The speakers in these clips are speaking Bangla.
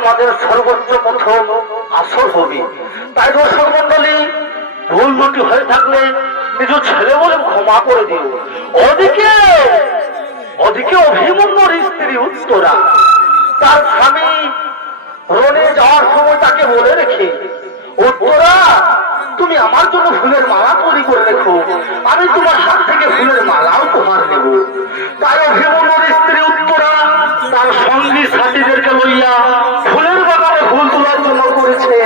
আমাদের সর্বোচ্চ প্রথম আসর হবে। তাই দর্শক মন্ডলী, ভুল ত্রুটি হয়ে থাকলে নিজ ছেলে বলে ক্ষমা করে দিও। ওদিকে ওদিকে অভিমন্যুর স্ত্রী উত্তরা তার স্বামী রণে যাওয়ার সময় তাকে বলে রেখে, উত্তরা তুমি আমার জন্য ফুলের মালা তৈরি করে রেখো, আমি তোমার হাত থেকে ফুলের মালা উপহার দেব। তাই অভিমন্যুর স্ত্রী উত্তরা তার সঙ্গী সাথীদেরকে লইয়া ফুলের বাগানে ফুল তোলার জন্য করেছে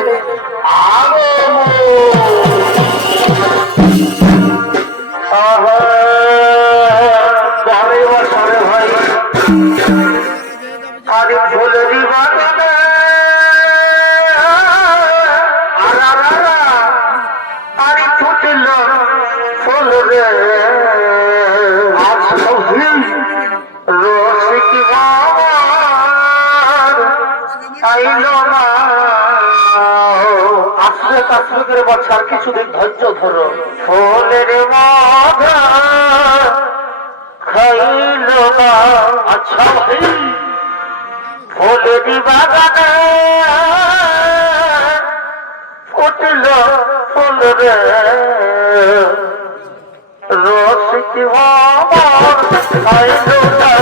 ভাই আরে ফুলেরই বাগানে আরে ফুটিল ফুল রে রসিক আশ্রয় কাশ্রীদের বছর কিছুদিন ধৈর্য ধরো। ফুলের মাধা খাইল না, আচ্ছা ভাই ফুলের বাগানে ফুটিল ফুল রে রসিক খাইল না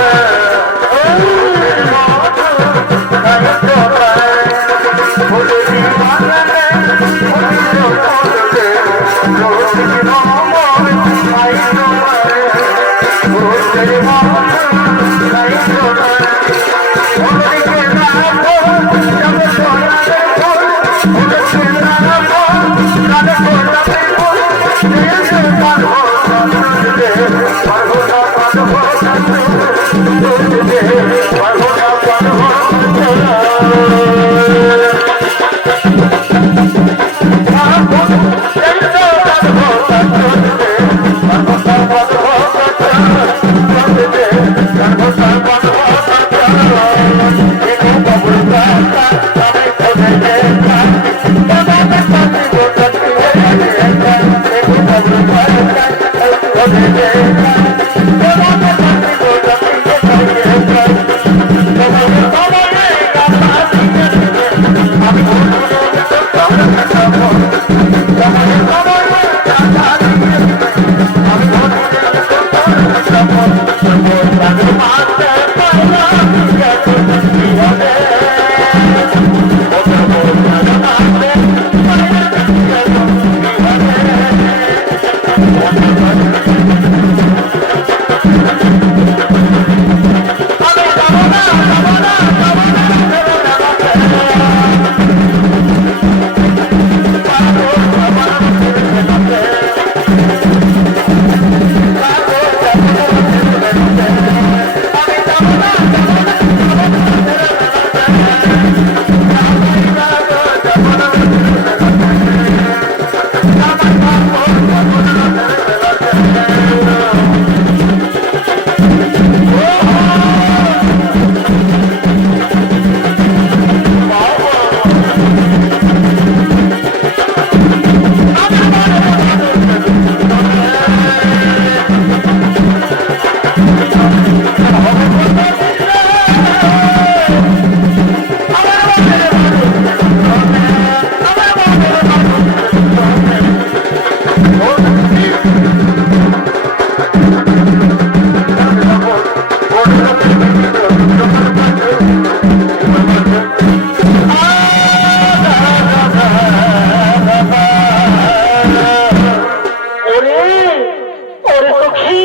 ওরে সখী,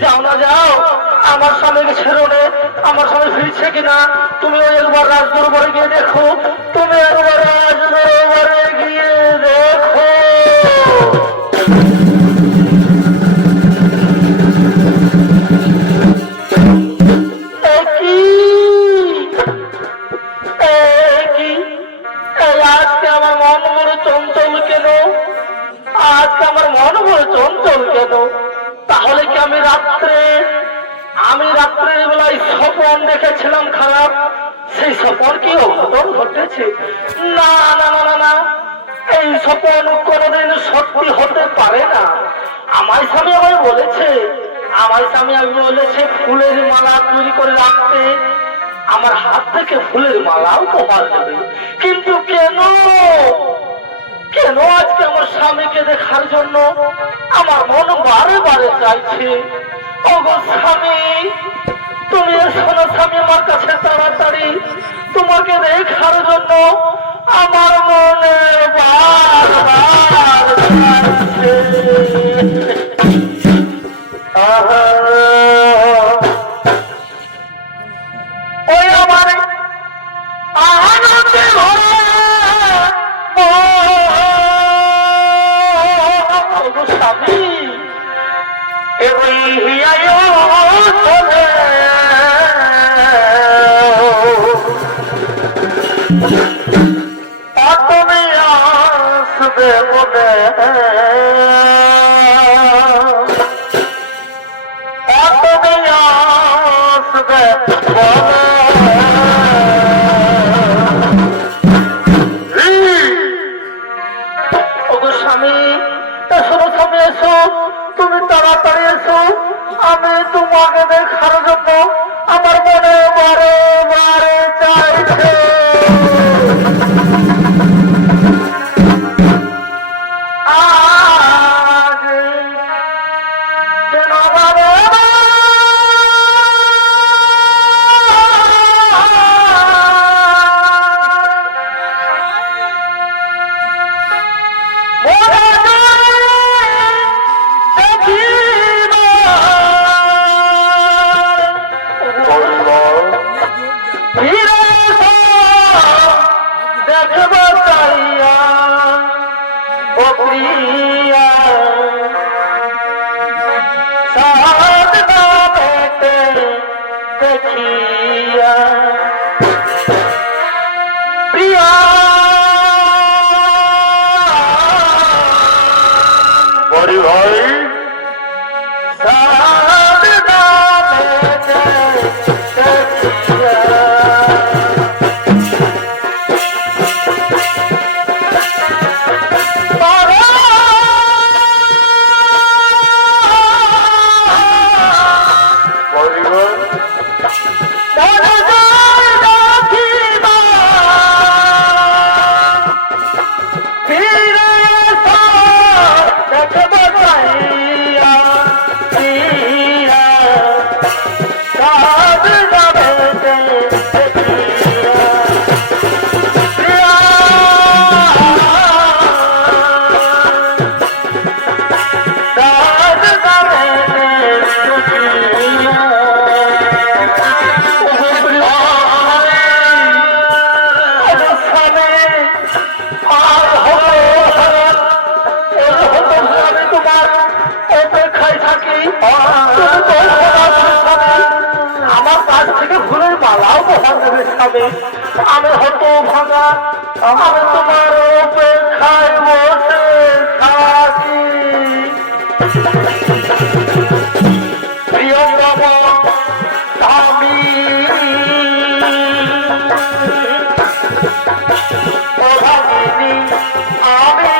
যাও না যাও, আমার স্বামীকে ছেড়ো নে। আমার স্বামী ফিরছে কিনা তুমি একবার রাজদরবারে গিয়ে দেখো। তুমি একবার রাজদরবারে গিয়ে দেখো। আজকে আমার মন বড় চঞ্চল কেন? আজকে আমার মন বড় চঞ্চল কেন? তাহলে কি আমি রাত্রের বেলায় স্বপন দেখেছিলাম খারাপ? সেই স্বপন কি অঘটন ঘটেছে? না না না না, এই স্বপন কোনোদিন সত্যি হতে পারে না। আমার স্বামী আমায় বলেছে ফুলের মালা তৈরি করে রাখতে, আমার হাত থেকে ফুলের মালা উপহার দেবে। কিন্তু কেন আজকে আমার স্বামীকে দেখার জন্য আমার মন বারে বারে চাইছে। ওগো স্বামী, তুমি এসো না স্বামী আমার কাছে তাড়াতাড়ি। তোমাকে দেখার জন্য আমার মনে বারবার চাইছে। ওই আমার আনন্দে ভরা স্বামী তুমি আসবে বলে তুমি আসবে বলে স্বামী, এসো স্বামী, এসো, তুমি তাড়াতাড়ি এসো। আমি তোমাকে দেখার জন্য আমার মনে বারে বারে চাইছে। আজ যেন বারে আমি হতো ভাঙা, আমি তোমার অপেক্ষায় বসে থাকি। প্রিয়তম স্বামী, প্রভাবিনী আমি,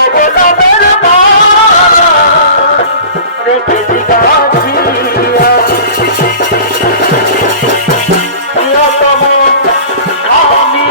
অবদানের মা রেখেছি গাছি। প্রিয়তম স্বামী,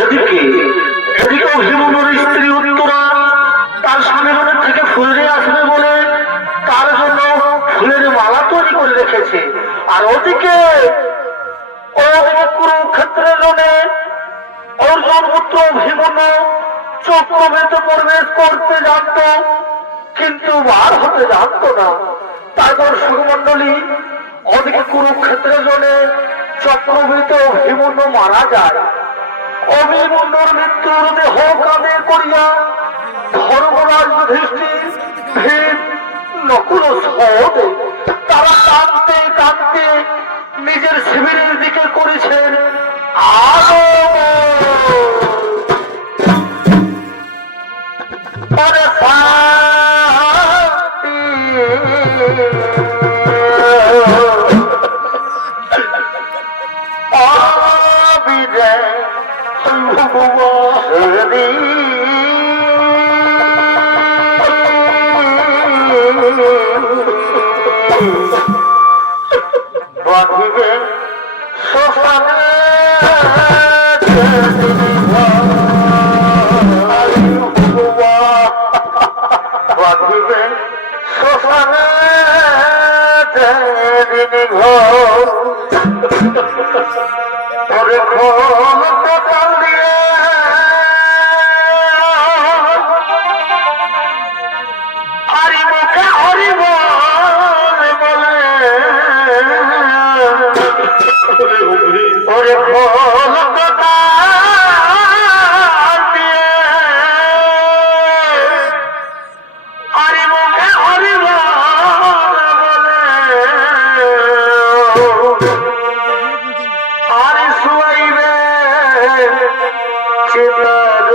এদিকে এদিকে হিমুনের স্ত্রী উত্তরা তার স্বামীর থেকে ফুলে আসবে বলে তার জন্য ফুলের মালা তৈরি করে রেখেছে। আর ওদিকে কুরুক্ষেত্রের রণে অর্জুন পুত্র ভীমন চক্রবেতে প্রবেশ করতে জানত, কিন্তু বার হতে জানত না। তাই দর্শক মন্ডলী, ওদিকে কুরুক্ষেত্রের রণে চক্রবেত ভীমন মারা যায়। অভিমন্যুর মৃত্যুর দেহ কাঁধে করিয়া ধর্মরাজ যুধিষ্ঠির, ভীম, নকুল ও সহদেব তারা কাঁদতে কাঁদতে নিজের শিবিরের দিকে করেছেন বাঁধিবে শ্মশানে বাঁধিবে শ্মশানে ঘরে কাল দিয়ে হরি মুখে হরি বলে ওরে খোল কথা দিয়ে হরি মুখে হরি বলে হরি শুয়াইবে চিতার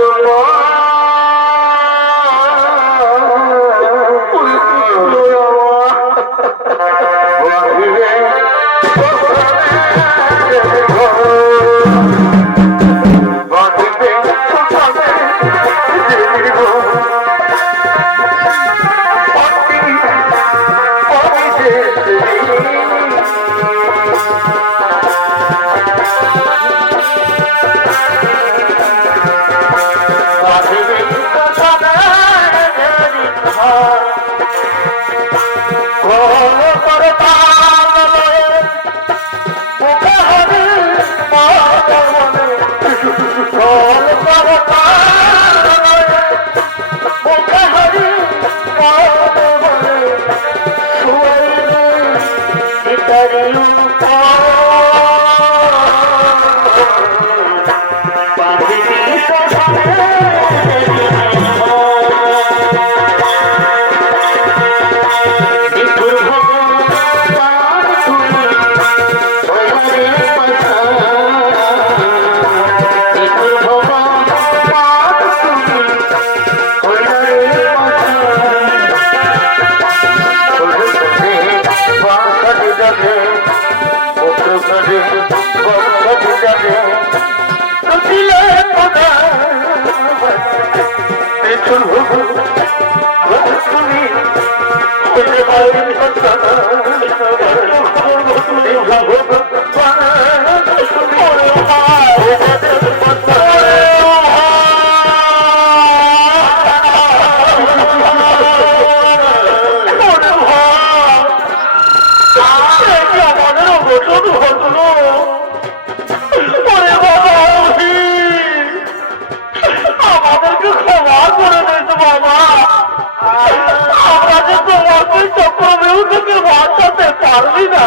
পারবি না।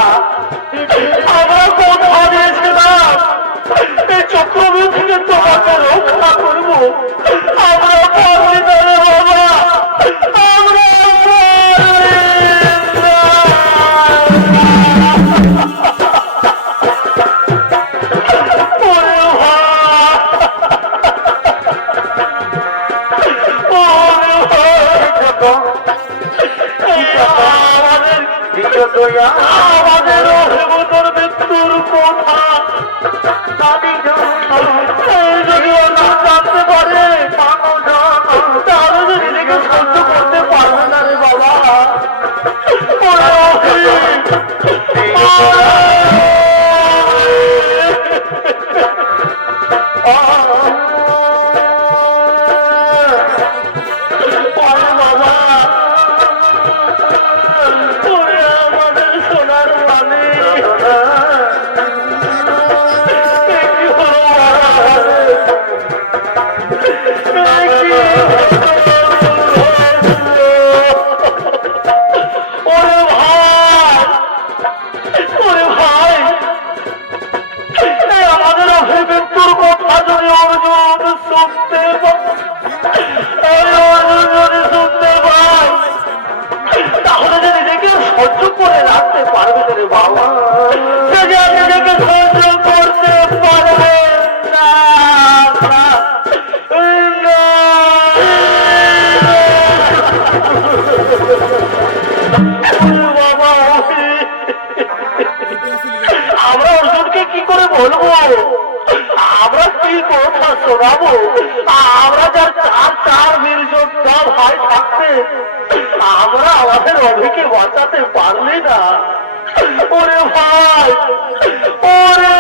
আমরা কথা দিয়েছিলাম এই চক্রবর্তী থেকে তোমাকে রক্ষা করবো। আমরা পারবি না রে বাবা, আমরা আমাদের হেমন্তর মৃত্যুর কথা যদি জানতে পারে তাহলে যদি নিজেকে সহ্য করতে পারবে না রে বাবা। ওরে ভাই, ওরে ভাই, আমাদের অভিমৃত্যুর কথা যদি অর্জুন শুনতে শুনতে পাই, তাহলে যে নিজেকে সহ্য করে রাখতে পারবে রে বাবা, সে যে নিজেকে সহ্য করতে পারবে না। বাবা, আমরা অর্জুনকে কি করে বলবো? আমরা কি কথা শোনাবো? আমরা যার চার চার বীর যোদ্ধা ভাই থাকতে আমরা আমাদের অভিকে বাঁচাতে পারলি না। ওরে ভাই, ওরে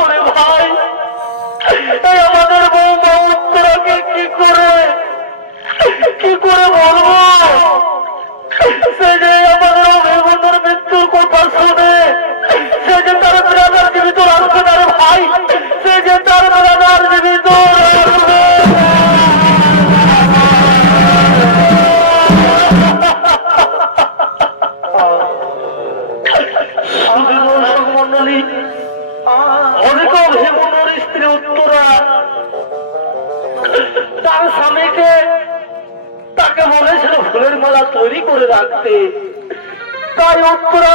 ওরে ভাই, এই আমাদের বৌমা উত্তরাকে কি করে বলবো? সে যে আমাদের অভিবন্ধুর মৃত্যুর কথা শুনে সে যে তার ব্রাদার জীবিত রাখবে না রে ভাই, সে যে তার ব্রাদার জীবিত রাখবে। মন্ডলী, অনেক অভিমন্যুর স্ত্রী উত্তরা তার স্বামীকে তাকে বলেছিল ফুলের মালা তৈরি করে রাখতে, তাই উত্তরা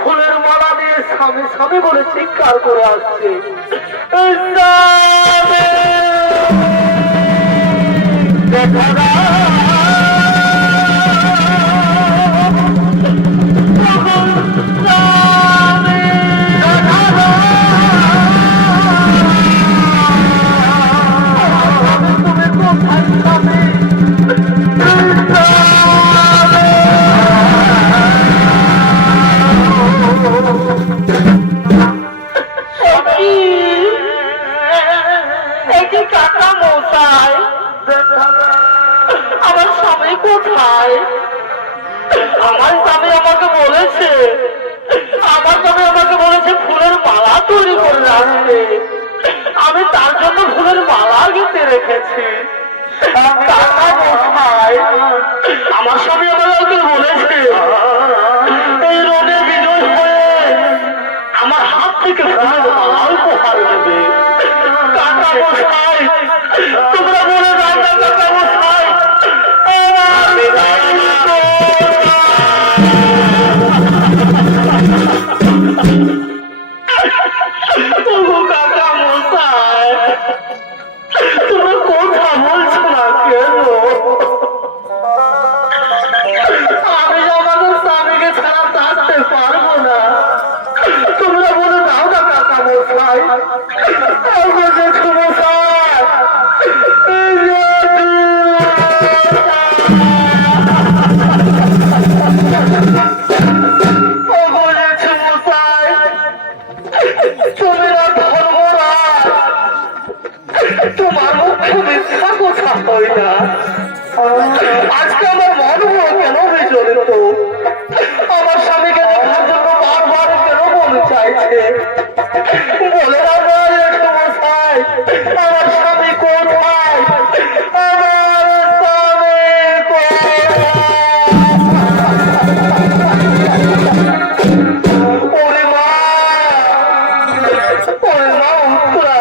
ফুলের মালা দিয়ে স্বামী স্বামী বলে চিৎকার করে আসছে। আমার স্বামী কোথায়? আমার স্বামী আমাকে বলেছে ফুলের মালা তৈরি করে রাখতে, আমি তার জন্য ফুলের মালা গেঁথে রেখেছি। আমার স্বামী আমাকে বলেছে এই রোদে বিজয় হয়ে আমার হাত থেকে ফুলের মালা উপহার দেবে। কাকা মশাই, তোমরা বলে দাও না কাকা মশাই, কাকা মশাই, তোমরা কথা বলছো না কেন? আমি আমাদের স্বামীকে ছাড়া থাকতে পারবো না। তোমরা বলে দাও না কাকা মশাই, তোমার মুখ্য মিথ্যা কথা হয় না। আজকে আমার মন কেন বিচলিত? আমার স্বামীকে দেখার জন্য বারবার কেন মন চাইছে? বলে মশাই, আমার স্বামী কোথায়? আমার স্বামী ওরে মা, ওরে মা উত্তরা,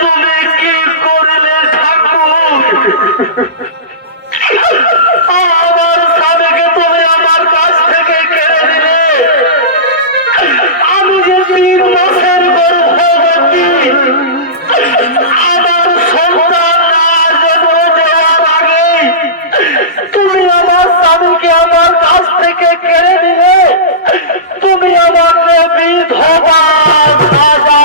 তুমি কি করলে ঠাকুর? আমার স্বামীকে তুমি আমার কাছ থেকে কেড়ে দিলে। আমি যে 3 মাসের গর্ভবতী, আমার সন্তান না জন্ম দেওয়ার আগে তুমি আমার স্বামীকে আমার কাছ থেকে কেড়ে দিলে। তুমি আমাকে বিধবা সাজা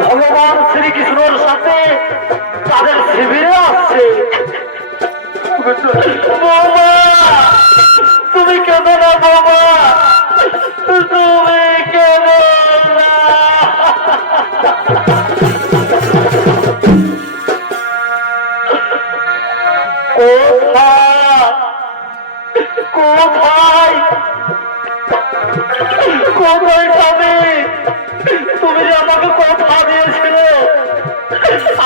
ভগবান শ্রীকৃষ্ণর সাথে তাদের শিবিরে আসছে। বৌমা তুমি কেন না, বৌমা তুমি কেন না? কোথায় কোথায় যাবে? তুমি যে আমাকে কথা দিয়েছিলে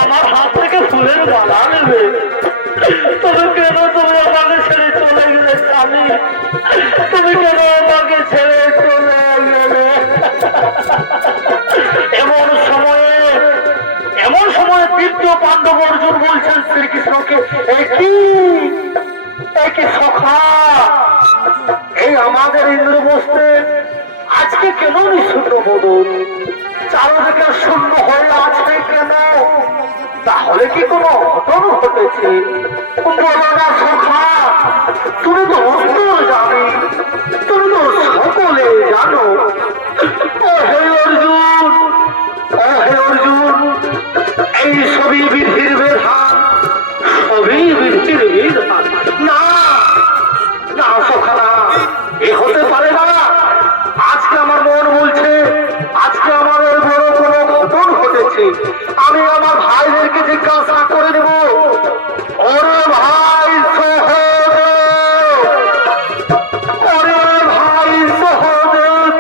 আমার হাত থেকে ফুলের মালা নেবে, তুমি কেন তুমি আমাকে ছেড়ে চলে গেলে স্বামী? তুমি কেন আমাকে ছেড়ে চলে গেলে? এমন সময়ে তৃতীয় পাণ্ডব অর্জুন বলছেন শ্রীকৃষ্ণকে, একই সখা, এই আমাদের ইন্দ্রবস্ত্রে আজকে কেন নিঃশূন্য বদল? চারদিকে শূন্য হয়ে আছে কেন? তাহলে কি কোনো ঘটন ঘটেছে? বলো না সখা, তুমি তো অন্তর জানি, তুমি তো সকলে জানো। ও হে অর্জুন, ও হে অর্জুন, এই সবই বিধির বিধান, সবই বিধির বিধান। না না সখা, না, এ হতে পারে না। আজকে আমার মন বলছে আজকে আমার বড় কোনো ঘটন ঘটেছে। আমি আমার ভাইদেরকে জিজ্ঞাসা করে দেব, ওরে ভাই সহদেব, ওরে ভাই সহদেব,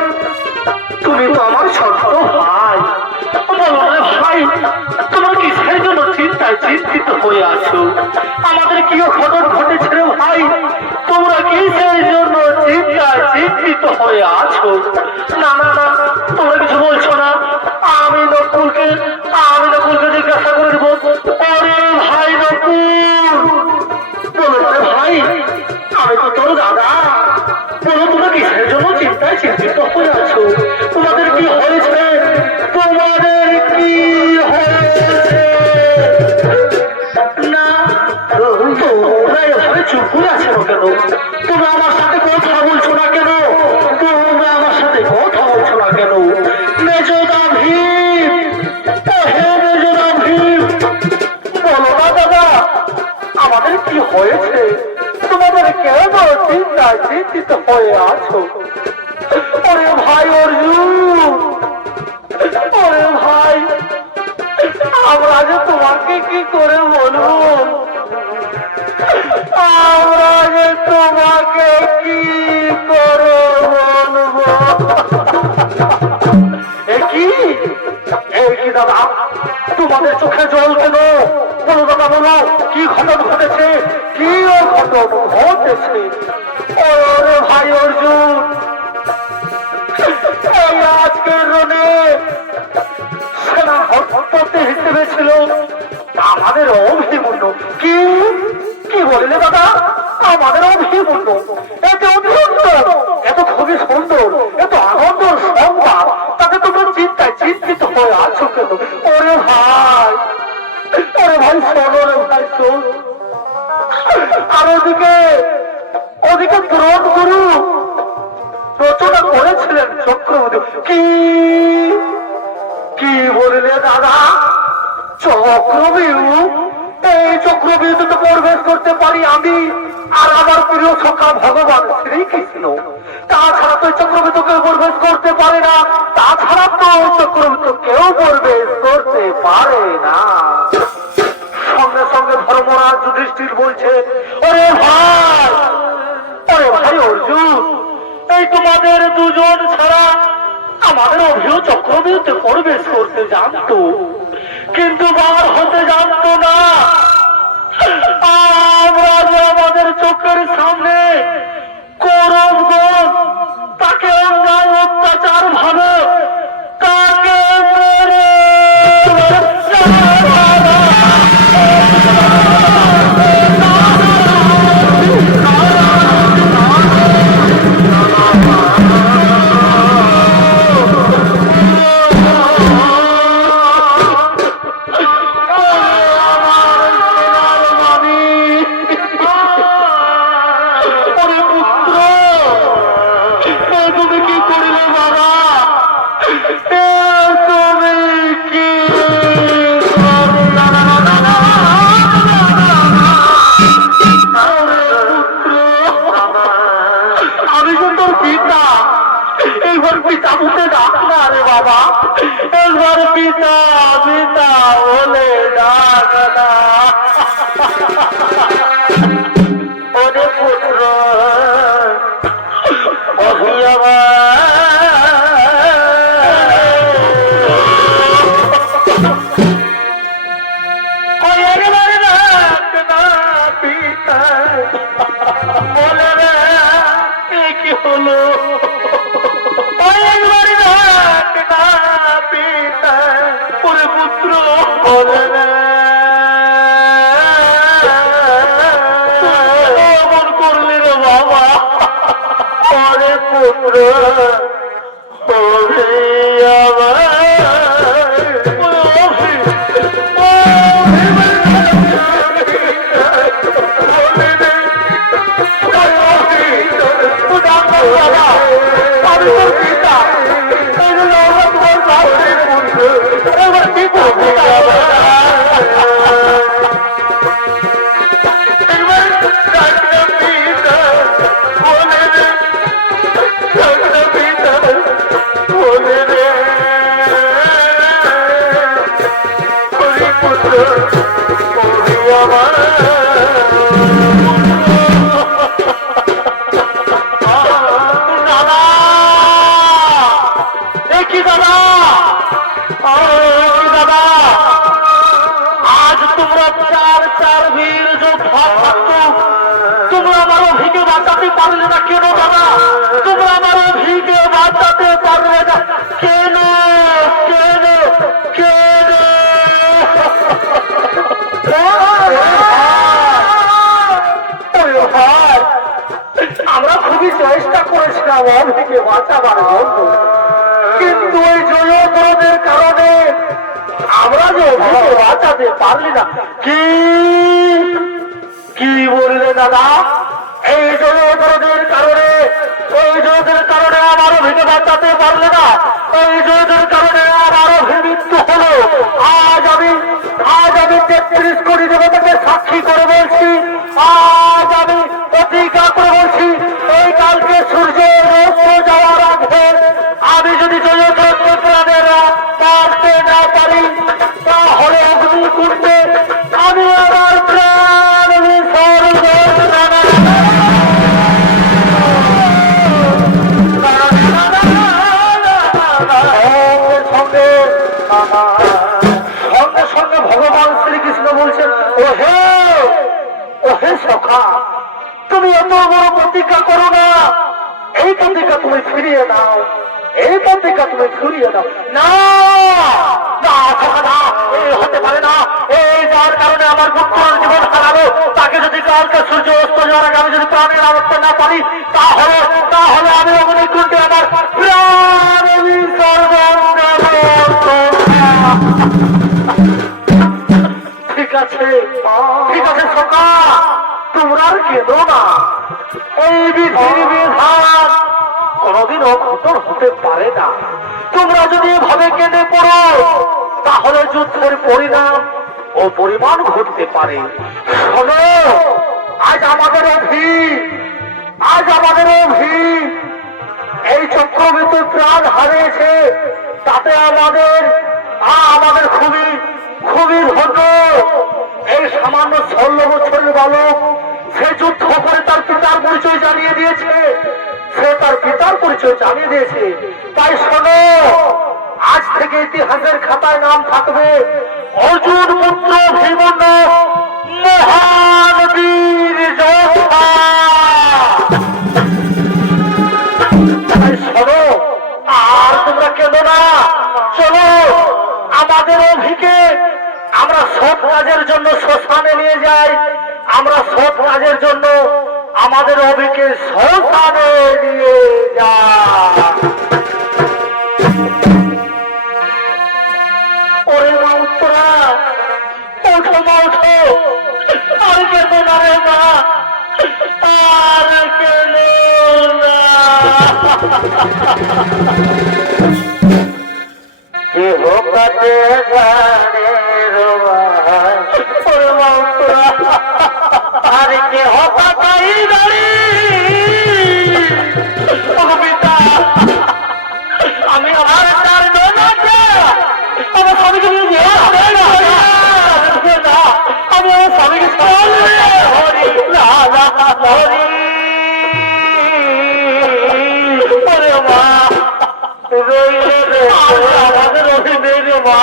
তুমি তো আমার ছোট্ট ভাই, বলো রে ভাই, তোমার কিসের জন্য চিন্তায় চিন্তিত হয়ে আছো? আমাদের কি ঘটন ঘটেছে রে ভাই? তোমরা কিসের জন্য চিন্তায় চিন্তিত হয়ে আছো? না না না, তোমরা কিছু বলছো না। আমি নকুলকে জিজ্ঞাসা করে দেবো, ওরে ভাই নকুল, বলো রে ভাই, আমি তো তোর দাদা, বলো তোমরা কিসের জন্য চিন্তায় চিন্তিত হয়ে আছো? তোমাদের কি হয়েছে? তোমাদের কি হয়েছে? না, তোমরা এভাবে চুপ করে আছো কেন? তোমরা আমার সাথে কথা বলছো না কেন? তোমরা আমার সাথে কথা বলছো না কেন? মেজদা ভীম, হে মেজদা ভীম, বলো না দাদা, আমাদের কি হয়েছে? তোমাদের কেন চিন্তায় চিন্তিত হয়ে আছো? ওরে ভাই অর্জুন, ওরে ভাই, আমরা যে তোমাকে কি করে বলবো? আমরা যে তোমাকে কি করে বলবো? কি দাদা, তোমাদের চোখে জল কেন? বলো দাদা, বলো কি ঘটন ঘটেছে? কি ঘটন ঘটেছে? ওরে ভাই অর্জুন, এই আজকের রণে সেনাপতি হিসেবে ছিল আমাদের অভিমন্যু। কি কি বলিলে দাদা? আমাদের অভিমন্যু এত অভিনন্দন, এত খুবই সুন্দর, এত আনন্দের সংবাদ, তাকে তোমরা চিন্তায় চিন্তিত হয়ে আছো কেন? ওরে ভাই, ওরে ভাই শোনো রে ভাই, শোন। আর ওদিকে দ্রোণ গুরু রচনা করেছিলেন চক্রবর্তী। কি কি বলিলে দাদা? চক্রবিউ, এই চক্রবিউতে প্রবেশ করতে পারি আমি আর আমার প্রিয় সখা ভগবান শ্রীকৃষ্ণ। তাছাড়া তো চক্রবিউ কেউ প্রবেশ করতে পারে না, তাছাড়া তো চক্রবিউ কেউ প্রবেশ করতে পারে না। সঙ্গে সঙ্গে ধর্মরাজ যুধিষ্ঠির বলছে, ওরে ভাই, ওরে ভাই অর্জুন, এই তোমাদের দুজন ছাড়া আমাদের অভিও চক্রবর্তীতে প্রবেশ করতে জানতো, কিন্তু বার হতে জানতো না। আমরা যে আমাদের চোখের সামনে কৌরবগণ তাকে অন্যায় অত্যাচার ভাবে তাকে মেরে হলো অনেকবারই ডাক না পিতা ওরে পুত্র বলে না এমন করলি রে বাবা ওরে পুত্র ওরে আমার আমি তোর পিতা তোমার বাপের পুত্র এবার কি করবো পারলে না কেন দাদা তোমরা আমার ভিকে বাঁচাতে পারলে না কেন কেন কেন আমরা খুবই চেষ্টা করেছিলাম অভিকে বাঁচাবার জন্য কিন্তু ওই জয়প্রদের কারণে আমরা যে অভিকে বাঁচাতে পারলি না কি কি বললে দাদা এই জয়প্রদের কারণে আমারও ভিকে বাঁচাতে পারলে না এই জয়দের কারণে আমারও মৃত্যু হলো আজ আমি ৩৩ কোটি দেবতাকে সাক্ষী করে বলছি আজ আমি প্রতিজ্ঞা করে বলছি এই কালকে সূর্য অস্ত যাওয়ার আগে আমি যদি জয়প্রদের প্রাণের পারতে না পারি তাহলে অগ্নিকুণ্ডে আমি আমার প্রাণ সঙ্গে সঙ্গে ভগবান শ্রীকৃষ্ণ বলছেন ওহে সখা তুমি এত বড় প্রতিজ্ঞা করো না এই প্রতিজ্ঞা তুমি ফিরিয়ে নাও এই প্রতিজ্ঞা তুমি ফিরিয়ে নাও না না সখা না এই হতে পারে না এই যার কারণে আমার পুত্রের জীবন হারাবো তাকে যদি কালকে সূর্য অস্ত যাওয়ার আগে আমি যদি প্রাণের আবর্তে না পারি তাহলে আমি অগ্নিকুণ্ডে আমার প্রাণ ঠিক আছে সখা তোমরা আর কেঁদো না এই বিধির বিধান কোনদিন অঘটন হতে পারে না তোমরা যদি এভাবে কেঁদে পড়ো তাহলে যুদ্ধের পরিণাম ও পরিমাণ ঘটতে পারে শোনো আজ আমাদের এই চক্রবর্তী প্রাণ হারিয়েছে তাতে আমাদের খুবই খুবই ধন্য এই সামান্য 16 বছরের বালক সে যুদ্ধ করে তার পিতার পরিচয় জানিয়ে দিয়েছে তাই শোনো আজ থেকে ইতিহাসের খাতায় নাম থাকবে অর্জুন পুত্র ভীমন মহান বীর যোদ্ধা তাই শোনো আর তোমরা কেন না চলো আমাদের অভিকে আমরা সৎ কাজের জন্য শ্মশানে নিয়ে যাই আমরা সৎ কাজের জন্য আমাদের অভিকে শ্মশানে নিয়ে যাই ওরে মা উত্তরা ওঠো মা ওঠো আর কেন না রে মা আর কেন না কে হোকাতে জানে রোবাই ওরে মা উত্তরা আর কে হোকাতাই গাড়ি পিতা আমি আমার তার ননাতে আমার স্বামীকে নিয়ে আমি আমার স্বামীকে হরি হরি ওরে মা রইলে আমাদের অভিনয় মা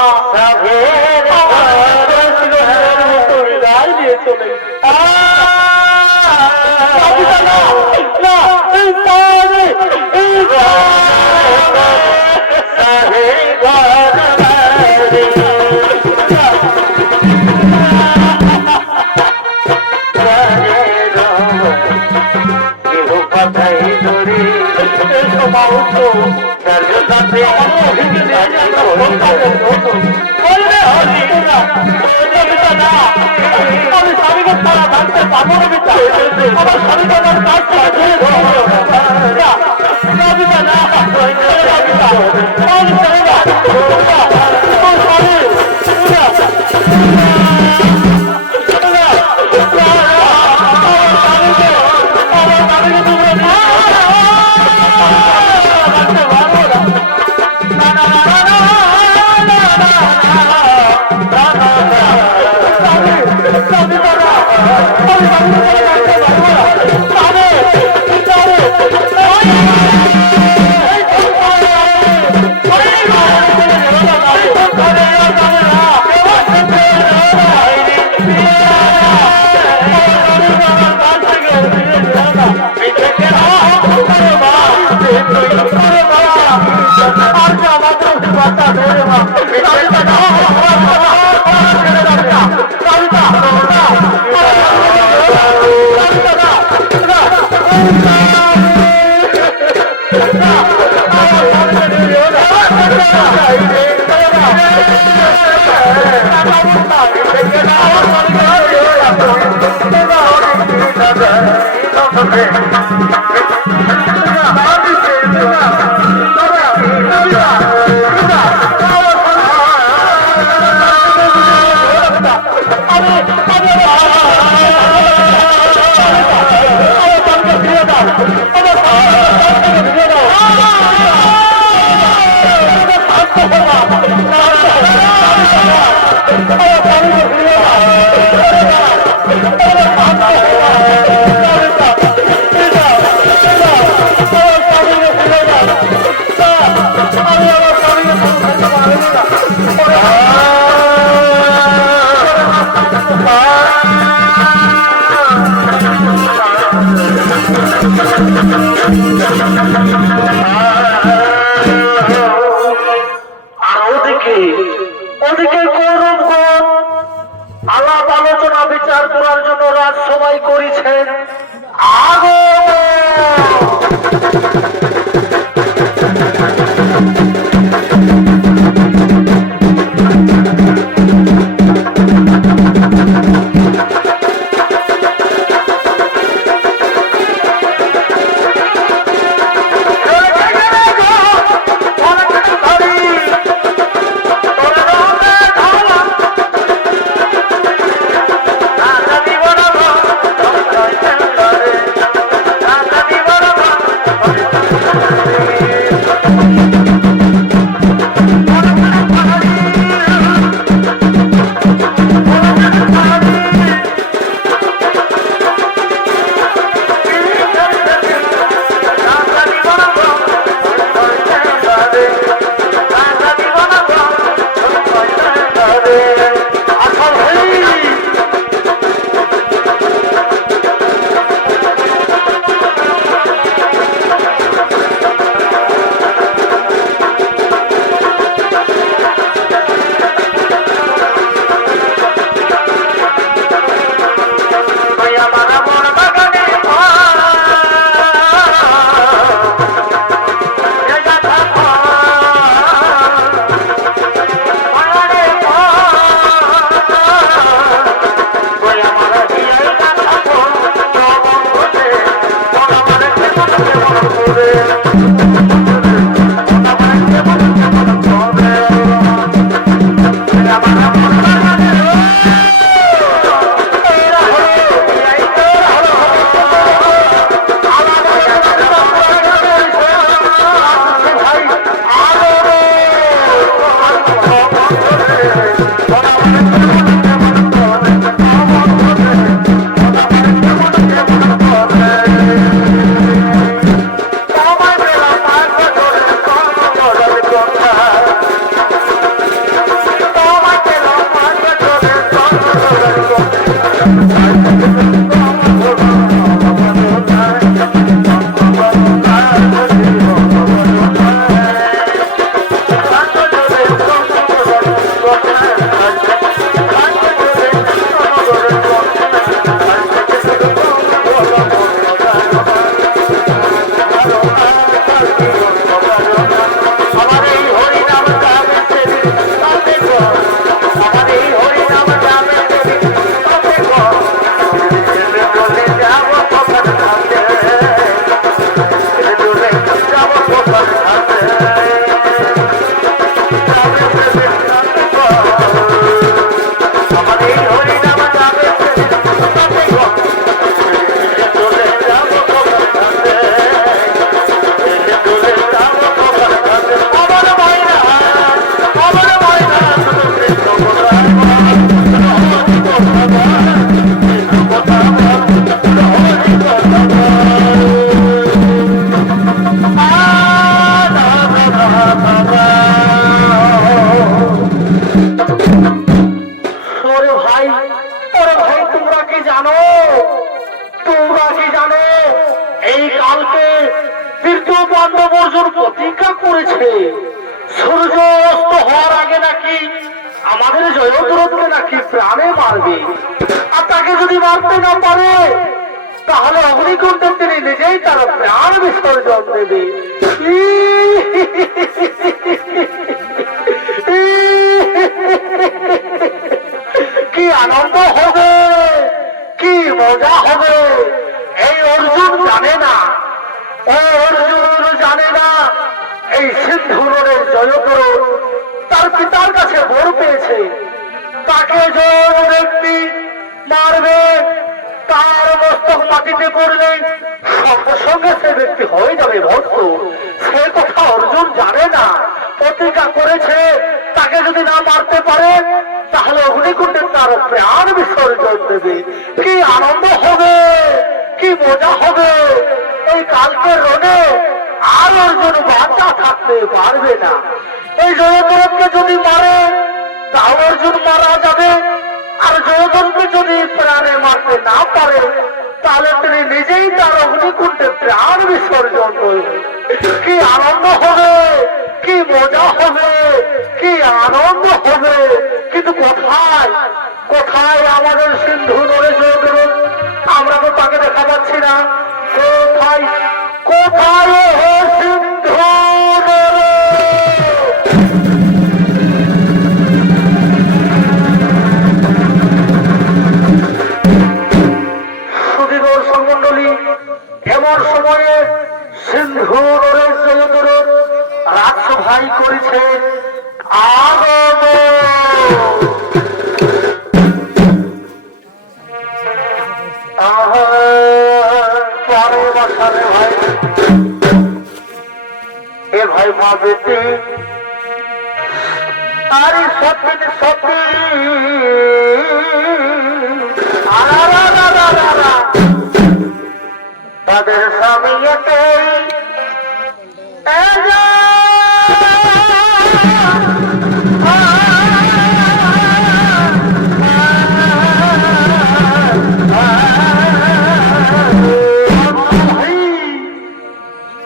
কাজ সবাই করেছেন আগো প্রতিজ্ঞা করেছে সূর্য অস্ত হওয়ার আগে নাকি আমাদের জয়দ্রথকে নাকি প্রাণে মারবে, আর তাকে যদি মারতে না পারে তাহলে অগ্নিকুণ্ডে তিনি নিজেই তার প্রাণ বিসর্জন দেবে। কি আনন্দ হবে, কি মজা হবে, এই অর্জুন জানে না, ও অর্জুন জানে না এই সিন্ধুরের জয়দ্রথ তার পিতার কাছে বর পেয়েছে, তাকে জন ব্যক্তি মারবে তার মস্তক মাটিতে পড়লে সঙ্গে সঙ্গে সে ব্যক্তি হয়ে যাবে ভক্ত। সে কথা অর্জুন জানে না, প্রতিজ্ঞা করেছে তাকে যদি না মারতে পারে তাহলে অগ্নিকুণ্ডে তার প্রাণ বিসর্জন দেবে। কি আনন্দ হবে, কি মজা হবে, এই কালকের রণে আর অর্জুন বাঁচা থাকতে পারবে না। এই জয়দ্রথকে যদি মারে তাও অর্জুন মারা যাবে, আর জয়দ্রথকে যদি প্রাণে মারতে না পারে তাহলে তিনি নিজেই তার অগ্নিকুণ্ডে প্রাণ বিসর্জন করবে। কি আনন্দ হবে, কি মজা হবে, কি আনন্দ হবে, কিন্তু কোথায় কোথায় আমাদের সিন্ধু নরে জয়দ্রথ? মা বেটি আরে সপিন সপিন তাদের স্বামী একে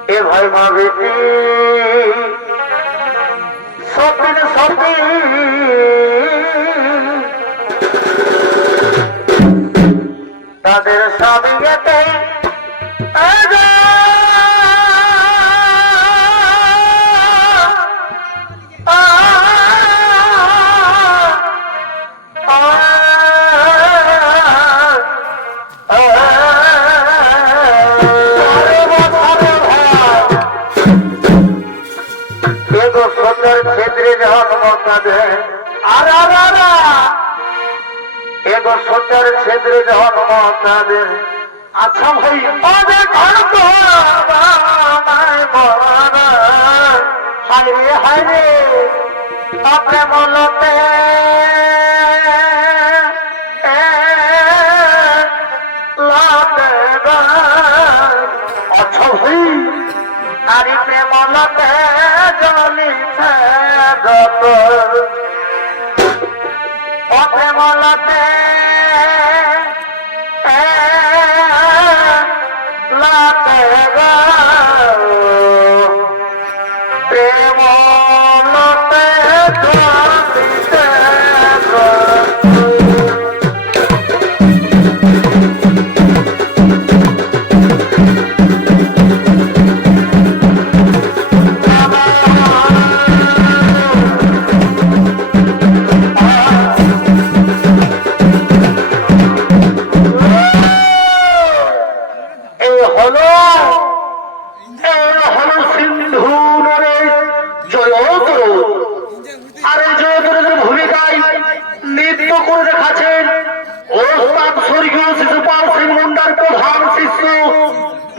এ ভাই মা বেটি সপিন সপিন তাদের স্বামী একে ক্ষেত্রে জন্ম তাদের এগো সোচার ক্ষেত্রে জন্ম তাদের আচ্ছা ভাই হাইরে হাইরে আপনি মলতে আচ্ছা ভাই আর প্রেমলতে জলিছে যত প্রেমলতে লাতে প্রেমলতে জলিছে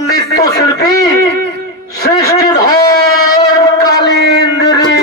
নৃত্যশিল্পী সৃষ্টিধর কালিন্দ্রী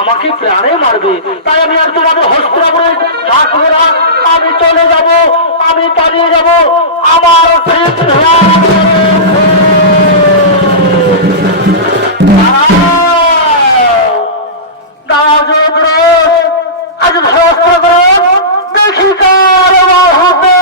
আমাকে প্রাণে মারবে, তাই আমি আর তোমাদের হস্তিনাপুরে থাকবো না। আমি চলে যাব, আমি পালিয়ে যাব। আমার আজ ভস্ত দেখি কার হতে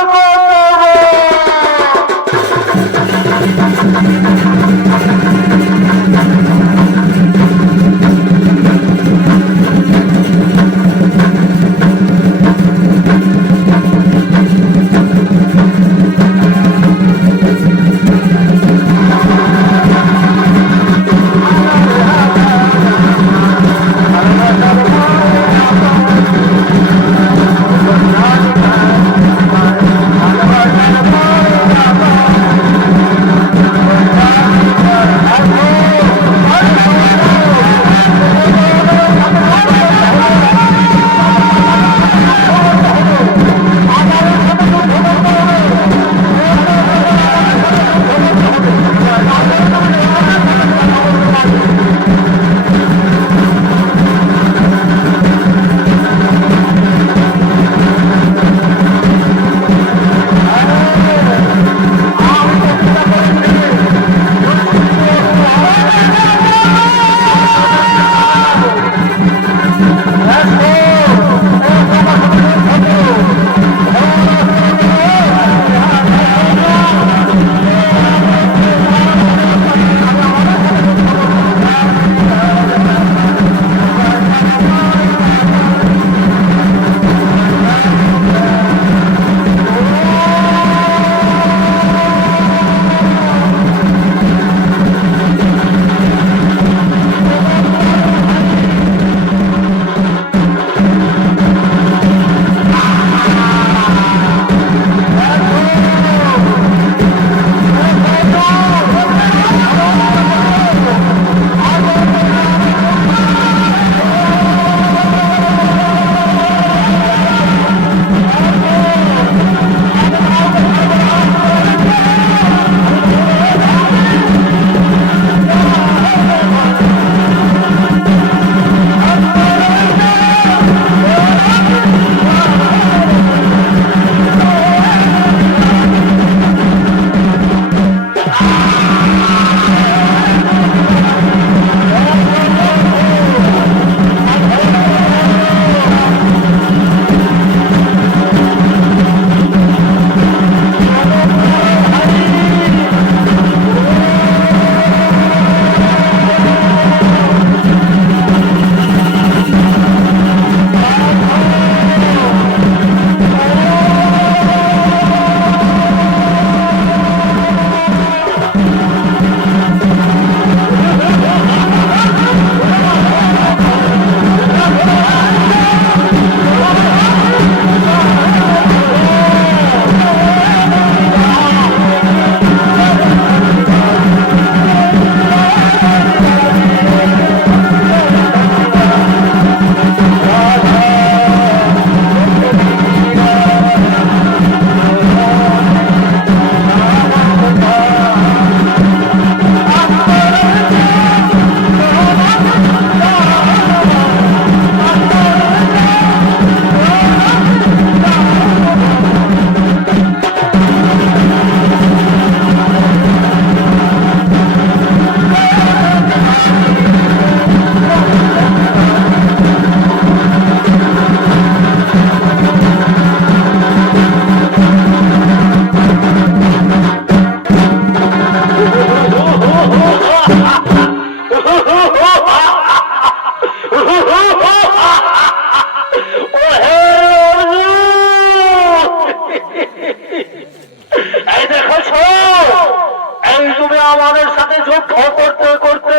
আমাদের সাথে যুদ্ধ করতে করতে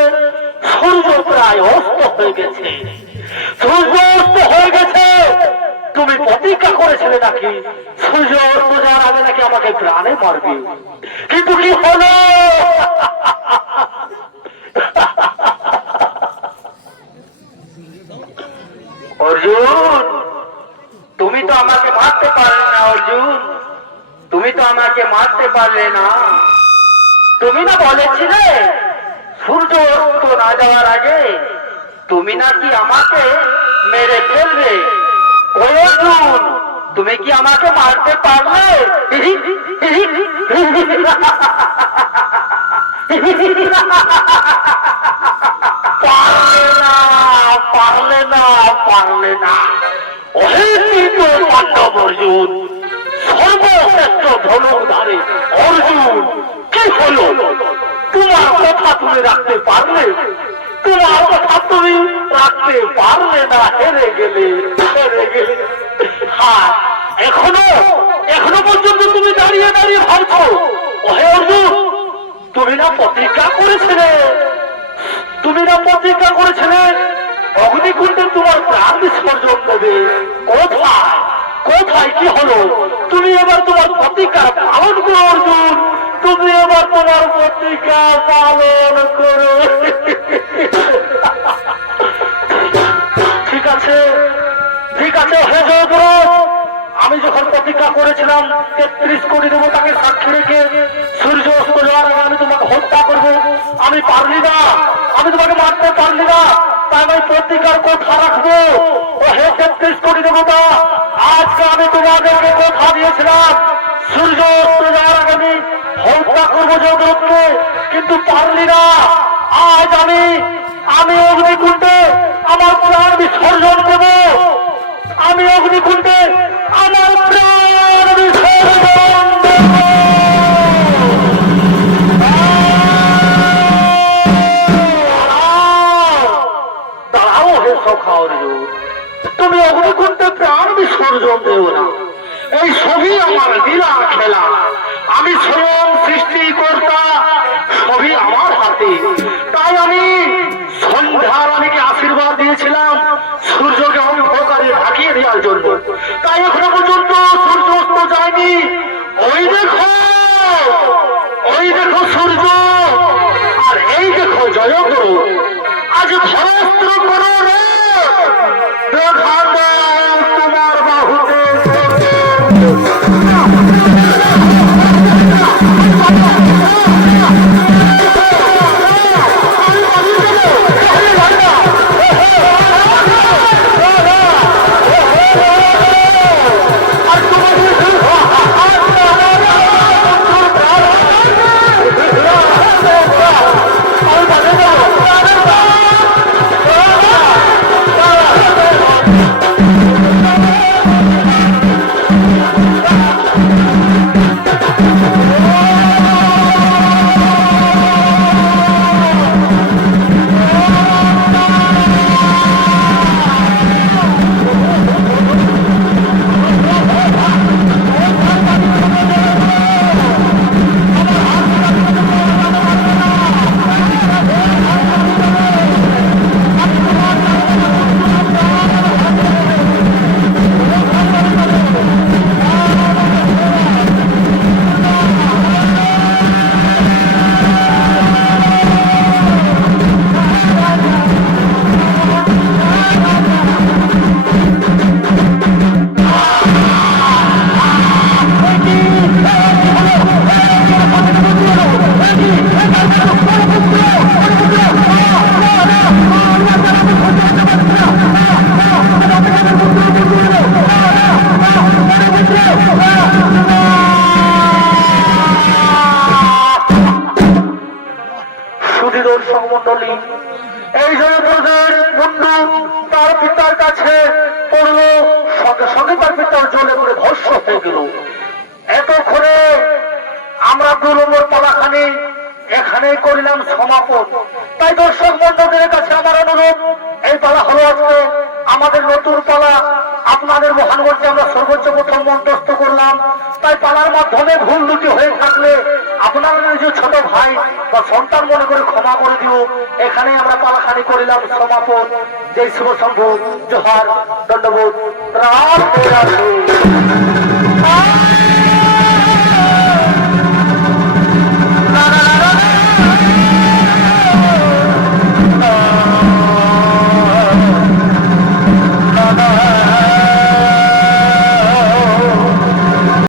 সূর্য প্রায় অস্ত হয়ে গেছে। সূর্য অস্ত হয়ে গেছে, তুমি প্রতিজ্ঞা করেছিলে নাকি সূর্য অস্ত যাওয়ার আগে নাকি আমাকে প্রাণে মারবে, কিন্তু কি হলো? অর্জুন, তুমি তো আমাকে মারতে পারলে না। অর্জুন, তুমি তো আমাকে মারতে পারলে না। তুমি না বলেছিলে সূর্য অস্ত না যাওয়ার আগে তুমি নাকি আমাকে মেরে ফেলবে। ওই অর্জুন, তুমি কি আমাকে মারতে পারলে? পারলে না, পারলে না। ওহে পাণ্ডব অর্জুন, সর্বশ্রেষ্ঠ ধনুর্ধারী অর্জুন, কি হলো? তোমার কথা তুমি রাখতে পারলে? তোমার কথা তুমি রাখতে পারলে না, হেরে গেলে, হেরে গেলে। হ্যাঁ, এখনো এখনো পর্যন্ত তুমি দাঁড়িয়ে দাঁড়িয়ে ভাবছো, ওহে অর্জুন, তুমি না প্রতিজ্ঞা করেছিলে, তুমি না প্রতিজ্ঞা করেছিলে অগ্নিকুণ্ডে তোমার প্রাণ বিসর্জন দেবে। কোথায় কোথায় কি হলো? তুমি এবার তোমার প্রতিজ্ঞা পালন করো অর্জুন, তুমি এবার তোমার প্রতিজ্ঞা পালন করো। ঠিক আছে, ঠিক আছে, হয়ে যাও করো। আমি যখন প্রতিজ্ঞা করেছিলাম 33 কোটি দেবতাকে সাক্ষী রেখে সূর্য অস্ত যাওয়ার আগে আমি তোমাকে হত্যা করবো, আমি পারলি না, আমি তোমাকে মারতে পারলি না, তাই আমি প্রতিজ্ঞার কথা রাখবো। ও হে 33 কোটি দেবতা, আজকে আমি তোমাদেরকে কথা দিয়েছিলাম সূর্য অস্ত যাওয়ার আগে আমি হত্যা করবো জগৎকে, কিন্তু পারলি না। আজ আমি অগ্নিকুণ্ডে আমার প্রাণ বিসর্জন দেব, আমি অগ্নিকুণ্ডে আমার প্রাণ বিসর্জন দেব। দাঁড়াও হে সখা অর্জুন, তুমি অগ্নিকুণ্ডে প্রাণ বিসর্জন দেও না। এই সবই আমার লীলা খেলা, আমি স্বয়ং সৃষ্টিকর্তা, সবই আমার হাতে। তাই আমি সন্ধ্যার অনেকে আশীর্বাদ দিয়েছিলাম সূর্যকে অন্ধকারে ঢাকিয়ে দেওয়ার জন্য, তাই এখনো পর্যন্ত সূর্য অস্ত যায়নি। ওই দেখো, ওই দেখো সূর্য, আর এই দেখো জয়গুরু। আজ ধরস্ত্র করো রে, দেখা দাও তোমার বাহুতে। এই জয়প্রদের বন্ধু তার পিতার কাছে পড়লো, সঙ্গে সঙ্গে তার পিতার জ্বলে পড়ে ভস্ম হয়ে গেল। এতক্ষণে আমরা 2 নম্বর পালাখানি এখানেই করিলাম সমাপন। তাই দর্শক মন্ডলীর কাছে আমার অনুরোধ, এই পালা হলো আজকে আমাদের নতুন পালা। আপনাদের মহানগরকে আমরা সর্বোচ্চ প্রথম মন্তস্থ করলাম, তাই পালার মাধ্যমে ভুল দুটি হয়ে থাকলে আপনারা যে ছোট ভাই বা সন্তান মনে করে ক্ষমা করে দিও। এখানে আমরা পালাখানি করিলাম সমাপন। জয় শিব শম্ভু, জোহার, দণ্ডবোধ, রাধে রাধে।